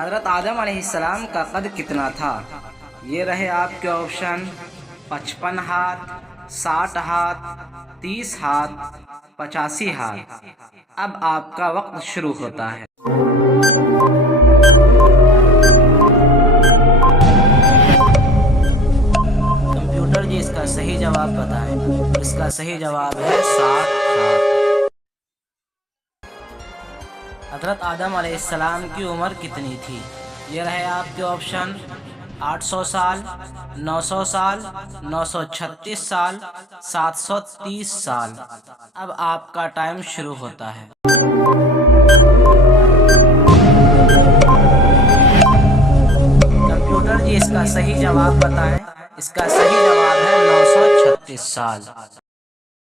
हज़रत आदम अलैहिस्सलाम का कद कितना था? ये रहे आपके ऑप्शन 55 हाथ, 60 हाथ, 30 हाथ, 85 हाथ। अब आपका वक्त शुरू होता है। कंप्यूटर जी इसका सही जवाब बताएं। इसका सही जवाब है 60 हाथ। हज़रत आदम अलैहिस्सलाम की उम्र कितनी थी? ये रहे आपके ऑप्शन 800 साल, 900 साल, 936 साल, 730 साल। अब आपका टाइम शुरू होता है। कंप्यूटर जी इसका सही जवाब बताएं। इसका सही जवाब है 936 साल।